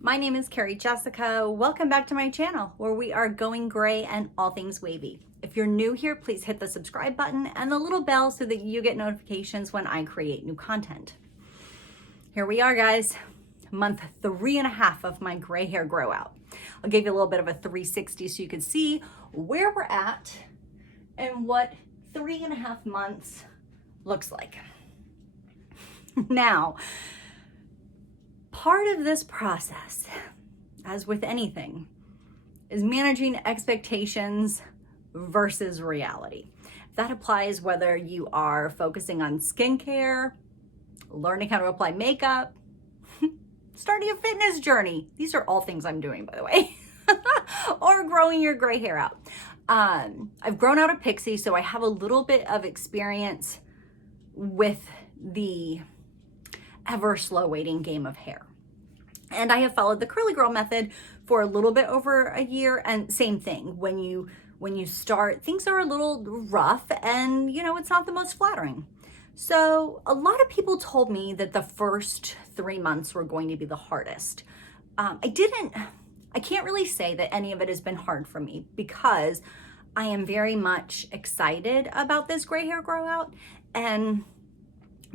My name is Carrie-Jessica. Welcome back to my channel where we are going gray and all things wavy. If you're new here, please hit the subscribe button and the little bell so that you get notifications when I create new content. Here we are, guys. Month 3.5 of my gray hair grow out. I'll give you a little bit of a 360 so you can see where we're at and what 3.5 months looks like. Now, part of this process, as with anything, is managing expectations versus reality. That applies whether you are focusing on skincare, learning how to apply makeup, starting a fitness journey. These are all things I'm doing, by the way, or growing your gray hair out. I've grown out a pixie, so I have a little bit of experience with the ever slow waiting game of hair. And I have followed the curly girl method for a little bit over a year, and same thing. When you start, things are a little rough and it's not the most flattering. So a lot of people told me that the first 3 months were going to be the hardest. I can't really say that any of it has been hard for me because I am very much excited about this gray hair grow out, and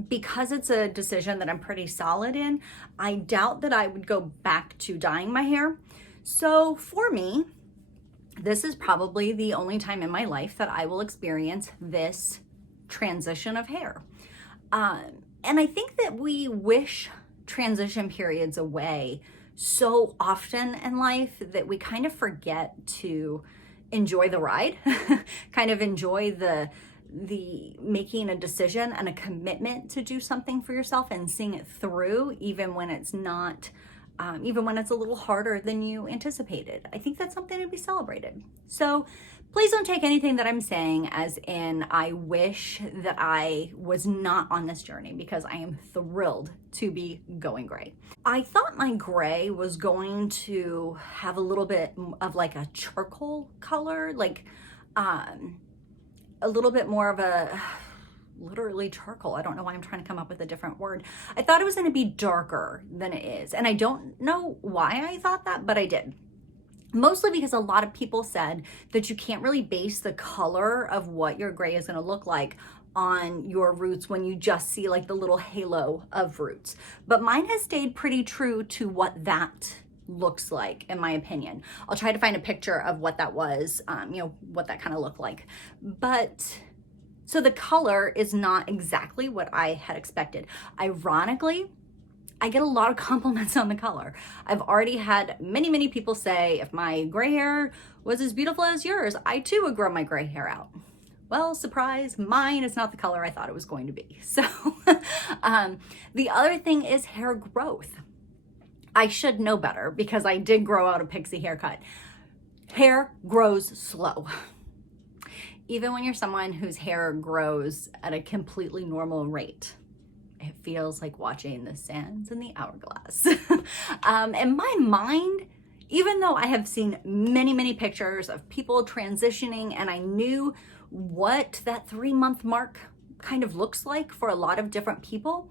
because it's a decision that I'm pretty solid in, I doubt that I would go back to dyeing my hair. So for me, this is probably the only time in my life that I will experience this transition of hair. And I think that we wish transition periods away so often in life that we kind of forget to enjoy the ride, kind of enjoy the making a decision and a commitment to do something for yourself and seeing it through, even when it's not, even when it's a little harder than you anticipated. I think that's something to be celebrated. So please don't take anything that I'm saying as in I wish that I was not on this journey, because I am thrilled to be going gray. I thought my gray was going to have a little bit of like a charcoal color, like a little bit more of a, literally charcoal. I don't know why I'm trying to come up with a different word. I thought it was going to be darker than it is. And I don't know why I thought that, but I did. Mostly because a lot of people said that you can't really base the color of what your gray is going to look like on your roots when you just see like the little halo of roots. But mine has stayed pretty true to what that looks like, in my opinion. I'll try to find a picture of what that was, what that kind of looked like. But so the color is not exactly what I had expected. Ironically, I get a lot of compliments on the color. I've already had many people say, if my gray hair was as beautiful as yours, I too would grow my gray hair out. Well, surprise, mine is not the color I thought it was going to be. So the other thing is hair growth. I should know better because I did grow out a pixie haircut. Hair grows slow. Even when you're someone whose hair grows at a completely normal rate, it feels like watching the sands in the hourglass. In my mind, even though I have seen many pictures of people transitioning and I knew what that 3-month mark kind of looks like for a lot of different people,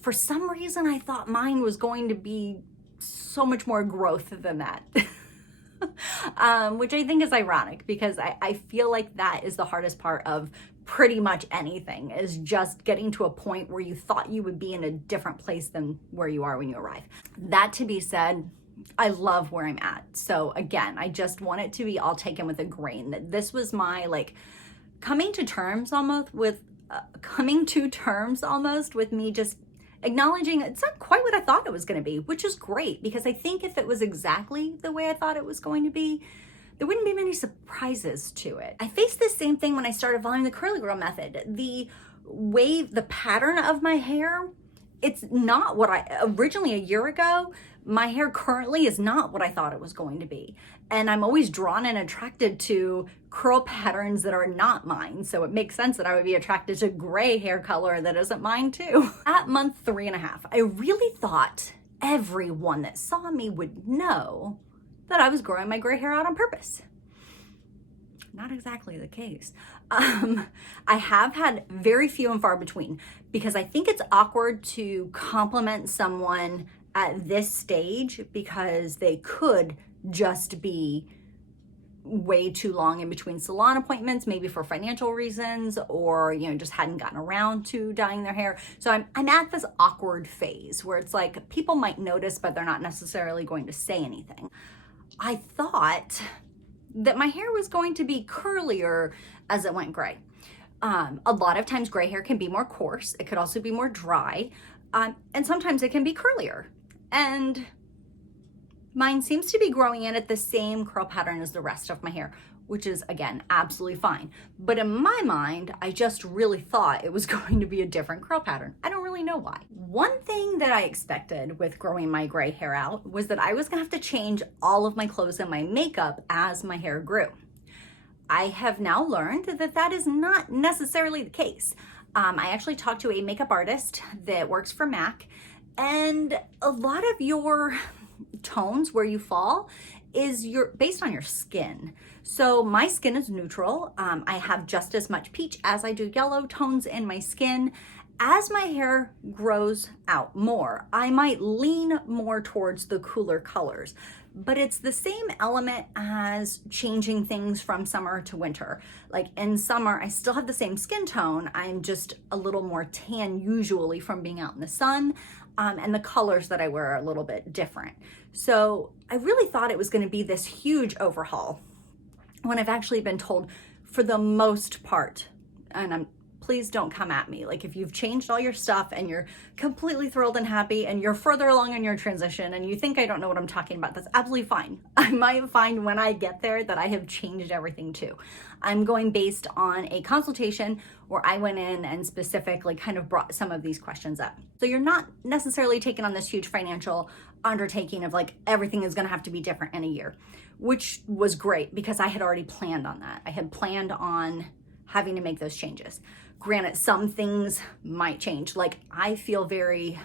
for some reason I thought mine was going to be so much more growth than that. Which I think is ironic because I feel like that is the hardest part of pretty much anything, is just getting to a point where you thought you would be in a different place than where you are when you arrive. That to be said, I love where I'm at. So again, I just want it to be all taken with a grain that this was my coming to terms almost with me just acknowledging it's not quite what I thought it was going to be, which is great, because I think if it was exactly the way I thought it was going to be, there wouldn't be many surprises to it. I faced the same thing when I started following the curly girl method. The pattern of my hair, it's not what I originally, a year ago, my hair currently is not what I thought it was going to be. And I'm always drawn and attracted to curl patterns that are not mine. So it makes sense that I would be attracted to gray hair color that isn't mine too. At month 3.5, I really thought everyone that saw me would know that I was growing my gray hair out on purpose. Not exactly the case. I have had very few and far between, because I think it's awkward to compliment someone at this stage because they could just be way too long in between salon appointments, maybe for financial reasons, or just hadn't gotten around to dyeing their hair. So I'm at this awkward phase where it's like people might notice, but they're not necessarily going to say anything. I thought that my hair was going to be curlier as it went gray. A lot of times gray hair can be more coarse. It could also be more dry. And sometimes it can be curlier. And mine seems to be growing in at the same curl pattern as the rest of my hair, which is, again, absolutely fine. But in my mind, I just really thought it was going to be a different curl pattern. I don't really know why. One thing that I expected with growing my gray hair out was that I was gonna have to change all of my clothes and my makeup as my hair grew. I have now learned that that is not necessarily the case. I actually talked to a makeup artist that works for MAC, and a lot of your tones where you fall is based on your skin. So my skin is neutral. I have just as much peach as I do yellow tones in my skin. As my hair grows out more, I might lean more towards the cooler colors, but it's the same element as changing things from summer to winter. Like in summer, I still have the same skin tone. I'm just a little more tan usually from being out in the sun. And the colors that I wear are a little bit different. So I really thought it was going to be this huge overhaul when I've actually been told for the most part, and please don't come at me. Like if you've changed all your stuff and you're completely thrilled and happy and you're further along in your transition and you think I don't know what I'm talking about, that's absolutely fine. I might find when I get there that I have changed everything too. I'm going based on a consultation where I went in and specifically kind of brought some of these questions up. So you're not necessarily taking on this huge financial undertaking of like everything is going to have to be different in a year, which was great because I had already planned on that. I had planned on having to make those changes. Granted, some things might change. Like I feel very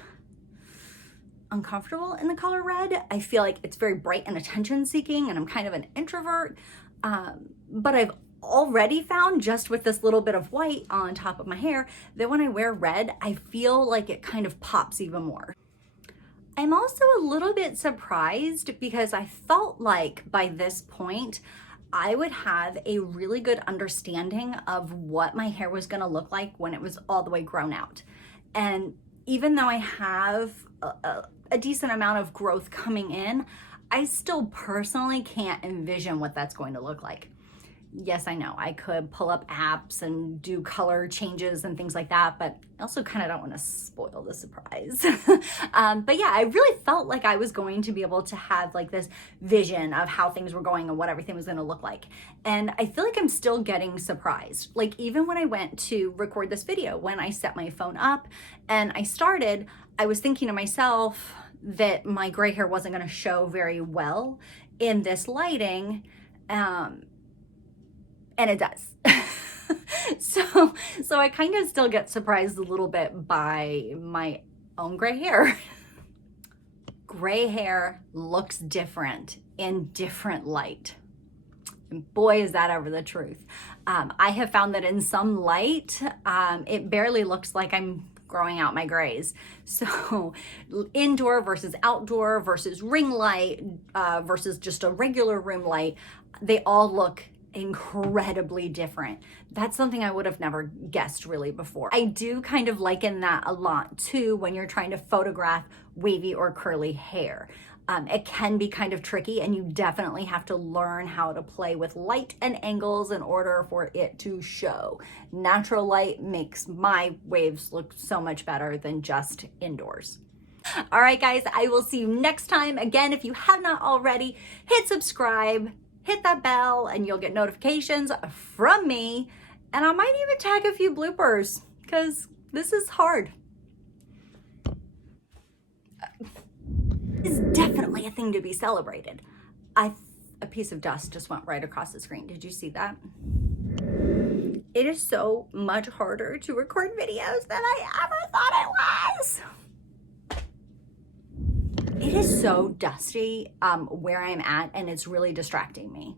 uncomfortable in the color red. I feel like it's very bright and attention seeking, and I'm kind of an introvert. But I've already found just with this little bit of white on top of my hair that when I wear red, I feel like it kind of pops even more. I'm also a little bit surprised because I felt like by this point, I would have a really good understanding of what my hair was going to look like when it was all the way grown out. And even though I have a decent amount of growth coming in, I still personally can't envision what that's going to look like. Yes, I know I could pull up apps and do color changes and things like that, but I also kind of don't want to spoil the surprise. But yeah, I really felt like I was going to be able to have like this vision of how things were going and what everything was going to look like. And I feel like I'm still getting surprised. Like even when I went to record this video, when I set my phone up and I started, I was thinking to myself that my gray hair wasn't going to show very well in this lighting. And it does. So I kind of still get surprised a little bit by my own gray hair. Gray hair looks different in different light. And boy, is that ever the truth. I have found that in some light, it barely looks like I'm growing out my grays. So indoor versus outdoor versus ring light versus just a regular room light, they all look incredibly different. That's something I would have never guessed really before. I do kind of liken that a lot too when you're trying to photograph wavy or curly hair. It can be kind of tricky, and you definitely have to learn how to play with light and angles in order for it to show. Natural light makes my waves look so much better than just indoors. All right, guys, I will see you next time. Again, if you have not already, hit subscribe, hit that bell, and you'll get notifications from me. And I might even tag a few bloopers because this is hard. It's definitely a thing to be celebrated. A piece of dust just went right across the screen. Did you see that? It is so much harder to record videos than I ever thought it was. It is so dusty where I'm at, and it's really distracting me.